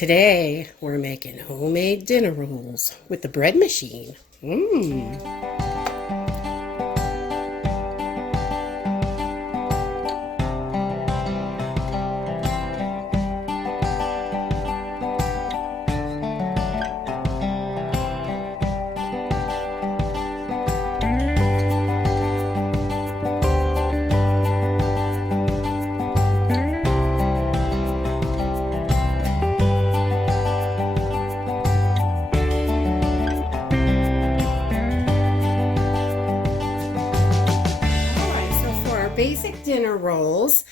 Today we're making homemade dinner rolls with the bread machine. Basic dinner rolls.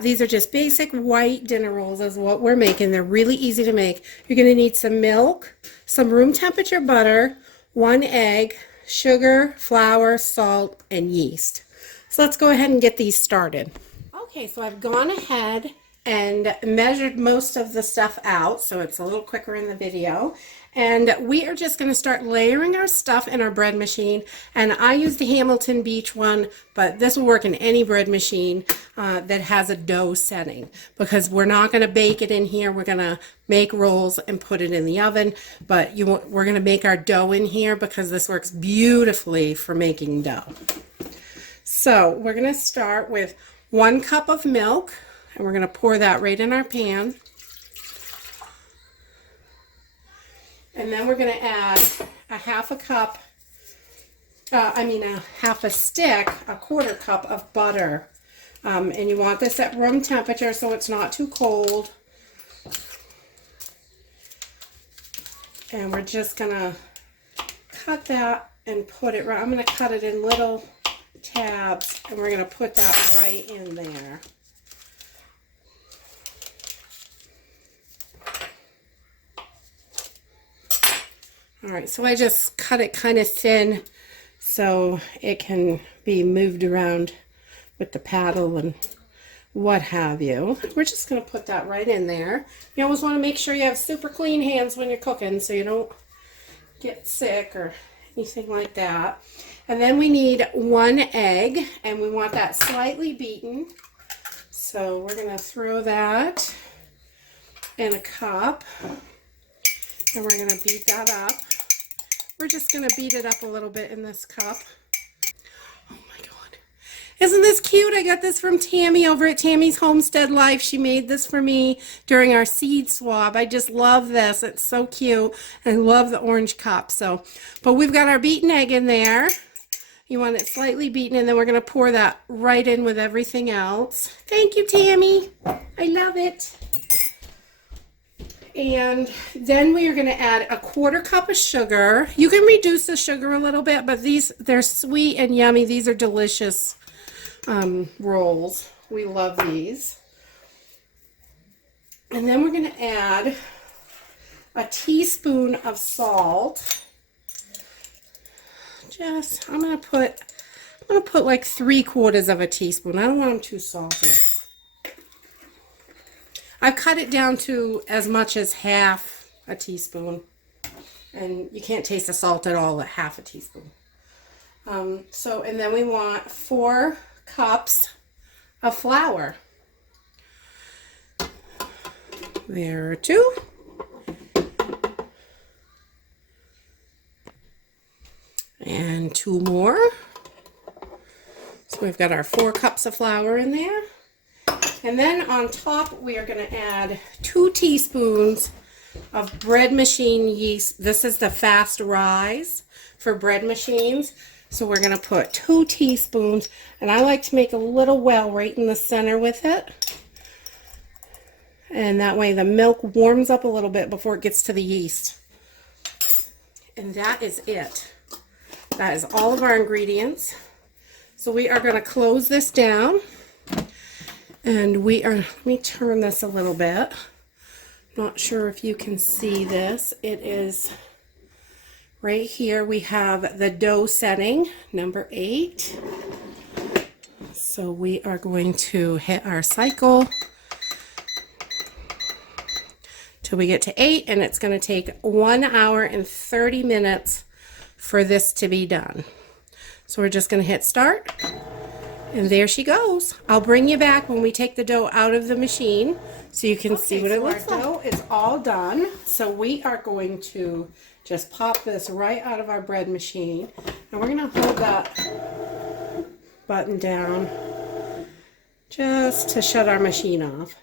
These are just basic white dinner rolls is what we're making. They're really easy to make. You're going to need some milk, some room temperature butter, 1 egg, sugar, flour, salt, and yeast. So let's go ahead and get these started. Okay, so I've gone ahead and measured most of the stuff out so it's a little quicker in the video. And we are just going to start layering our stuff in our bread machine. And I use the Hamilton Beach one, but this will work in any bread machine that has a dough setting, because we're not going to bake it in here. We're going to make rolls and put it in the oven, but we're going to make our dough in here because this works beautifully for making dough. So we're going to start with 1 cup of milk, and we're going to pour that right in our pan. And then we're going to add a half a stick, a 1/4 cup of butter. And you want this at room temperature so it's not too cold. And we're just going to cut that and put it right. I'm going to cut it in little tabs, and we're going to put that right in there. All right, so I just cut it kind of thin so it can be moved around with the paddle and what have you. We're just going to put that right in there. You always want to make sure you have super clean hands when you're cooking so you don't get sick or anything like that. And then we need 1 egg, and we want that slightly beaten. So we're going to throw that in a cup, and we're going to beat that up. We're just going to beat it up a little bit in this cup. Oh my God. Isn't this cute? I got this from Tammy over at Tammy's Homestead Life. She made this for me during our seed swab. I just love this. It's so cute. I love the orange cup. But we've got our beaten egg in there. You want it slightly beaten, and then we're going to pour that right in with everything else. Thank you, Tammy. I love it. And then we are going to add a 1/4 cup of sugar. You can reduce the sugar a little bit, but they're sweet and yummy. These are delicious rolls. We love these. And then we're going to add a teaspoon of salt. I'm going to put like 3/4 of a teaspoon. I don't want them too salty. I've cut it down to as much as half a teaspoon, and you can't taste the salt at all at half a teaspoon. And then we want 4 cups of flour. There are 2. And 2 more. So we've got our 4 cups of flour in there. And then on top, we are going to add 2 teaspoons of bread machine yeast. This is the fast rise for bread machines. So we're going to put 2 teaspoons, and I like to make a little well right in the center with it. And that way the milk warms up a little bit before it gets to the yeast. And that is it. That is all of our ingredients. So we are going to close this down. And let me turn this a little bit. Not sure if you can see this. It is right here. We have the dough setting, number 8. So we are going to hit our cycle till we get to 8, and it's going to take 1 hour and 30 minutes for this to be done. So we're just going to hit start. And there she goes. I'll bring you back when we take the dough out of the machine so you can see what it looks like. Our dough is all done. So we are going to just pop this right out of our bread machine. And we're going to hold that button down just to shut our machine off.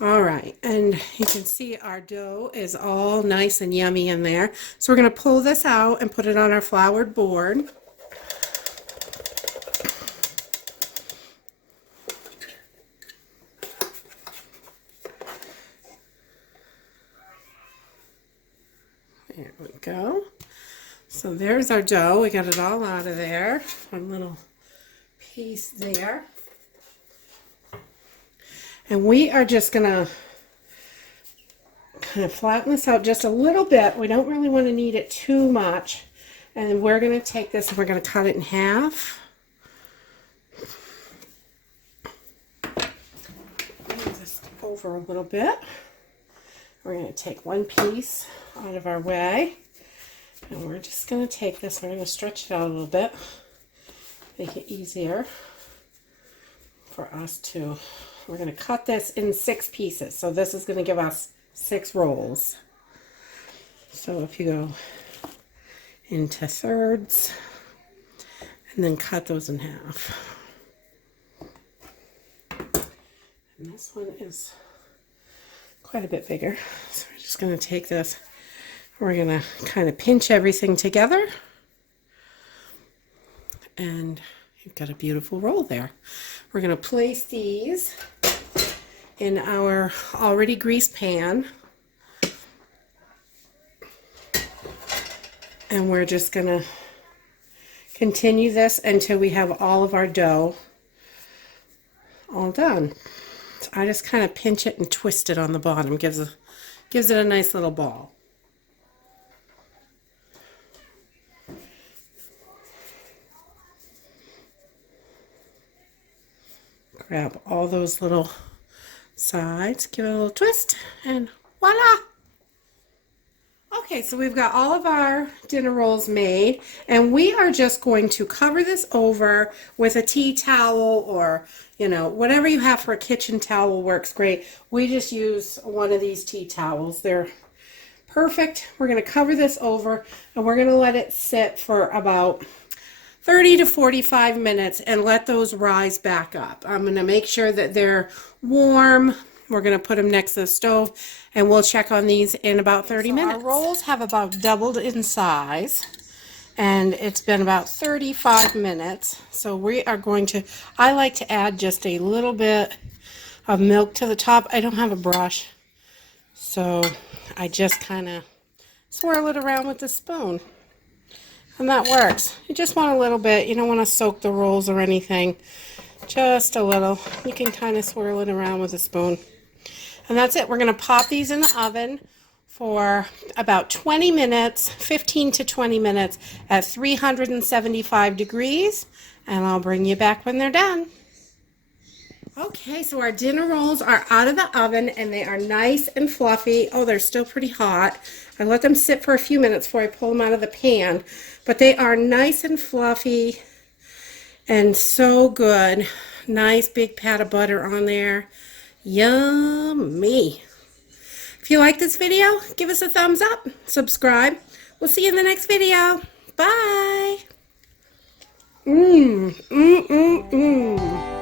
All right, and you can see our dough is all nice and yummy in there. So we're going to pull this out and put it on our floured board. There we go. So there's our dough. We got it all out of there. One little piece there. And we are just going to kind of flatten this out just a little bit. We don't really want to knead it too much. And then we're going to take this and we're going to cut it in half. Move this over a little bit. We're going to take one piece out of our way. And we're just going to take this, we're going to stretch it out a little bit. Make it easier for us to... We're going to cut this in 6 pieces. So this is going to give us 6 rolls. So if you go into thirds and then cut those in half. And this one is quite a bit bigger. So we're just going to take this. We're going to kind of pinch everything together. And you've got a beautiful roll there. We're going to place these in our already greased pan. And we're just going to continue this until we have all of our dough all done. So I just kind of pinch it and twist it on the bottom. Gives it a nice little ball. Grab all those little sides, give it a little twist, and voila! Okay, so we've got all of our dinner rolls made, and we are just going to cover this over with a tea towel, or, you know, whatever you have for a kitchen towel works great. We just use one of these tea towels. They're perfect. We're going to cover this over, and we're going to let it sit for about 30 to 45 minutes and let those rise back up. I'm going to make sure that they're warm. We're going to put them next to the stove, and we'll check on these in about 30 minutes. Our rolls have about doubled in size, and it's been about 35 minutes. So we are going to, I like to add just a little bit of milk to the top. I don't have a brush, so I just kind of swirl it around with the spoon. And that works. You just want a little bit. You don't want to soak the rolls or anything. Just a little. You can kind of swirl it around with a spoon. And that's it. We're going to pop these in the oven for about 20 minutes, 15 to 20 minutes at 375 degrees. And I'll bring you back when they're done. Okay, so our dinner rolls are out of the oven and they are nice and fluffy. Oh, they're still pretty hot. I let them sit for a few minutes before I pull them out of the pan. But they are nice and fluffy and so good. Nice big pat of butter on there. Yummy. If you like this video, give us a thumbs up. Subscribe. We'll see you in the next video. Bye. Mmm. Mmm. Mmm. Mmm.